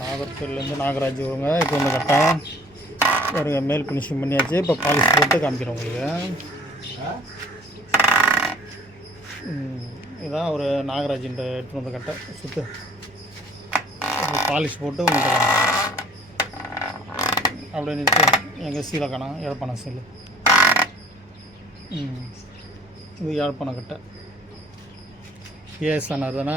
நாகர்கோவிலேருந்து நாகராஜ் வருங்க. இப்போ வந்து கரெக்டாக பாருங்க, மேல் ஃபினிஷிங் பண்ணியாச்சு. இப்போ பாலிஷ் போட்டு காமிக்கிறேன் உங்களுக்கு. இதான் ஒரு நாகராஜின்ற எடுத்துகிட்டு வந்து கட்டை சுற்று பாலிஷ் போட்டு உங்களுக்கு அப்படியே நிறுத்து. எங்கள் சீலக்கானா யாழ்ப்பாணம் சீல். இது யாழ்ப்பாணம் கட்டை ஏஎஸ்ஆர் தானே.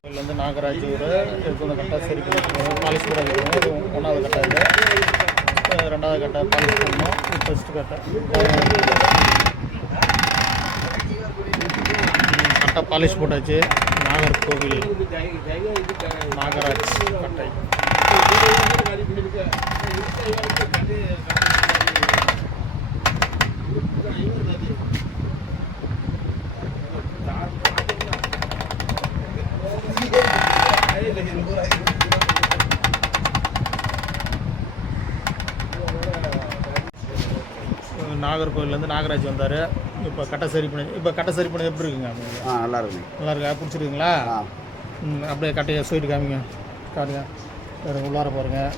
இதில் வந்து நாகராஜ் ஒரு எடுத்து வந்து கட்டை சரி பண்ணி பாலிஷ் கூட வைக்கணும். இது 1வது கட்டை, இது 2வது கட்டை பாலிஷ் பண்ணணும். இது ஃபஸ்ட்டு கட்டை கட்டை பாலிஷ் போட்டாச்சு. நாகர்கோவில் நாகராஜ் கட்டை. நாகர்கோவிலேருந்து நாகராஜ் வந்தார். இப்போ கட்டை சரி பண்ணி எப்படி இருக்குங்க? நல்லா இருக்குங்க. நல்லா இருக்கா? பிடிச்சிருக்குங்களா? அப்படியே கட்டையை சொல்லிட்டு காமிங்க. காட்டுங்க. வேறு உள்ளார பாருங்கள்,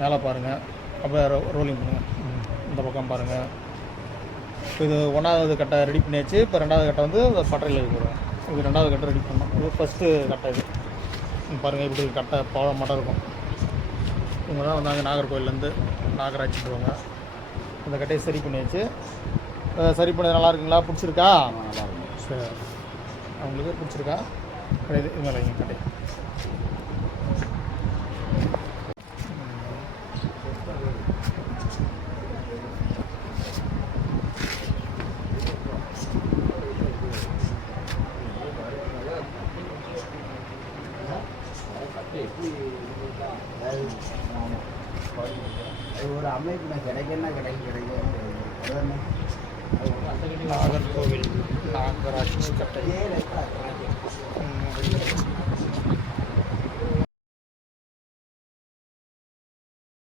மேலே பாருங்கள், அப்படியே ரோலிங் பண்ணுங்கள். இந்த பக்கம் பாருங்கள். இது 1வது கட்டை ரெடி பண்ணியாச்சு. இப்போ 2வது கட்டை வந்து பட்டறையில் இருக்கிறோம். இது 2வது கட்டை ரெடி பண்ணோம். இது ஃபஸ்ட்டு கட்டை. இது பாருங்கள், இப்படி கட்டை பழம் மட்டும் இருக்கும். இவங்க தான் வந்தாங்க நாகர்கோவிலேருந்து நாகராஜ்ன்றவங்க. இந்த கட்டையை சரி பண்ணியாச்சு. சரி பண்ணது நல்லா இருக்குங்களா? பிடிச்சிருக்கா? நல்லா இருக்கும். சரி, அவங்களுக்கு பிடிச்சிருக்கா? கிடையாது. இது மேலே இங்கே கட்டை ஒரு அமைப்பு கிடைக்குன்னா கிடைக்கும். நாகர்கோவில் நாகராஜ் கட்டை.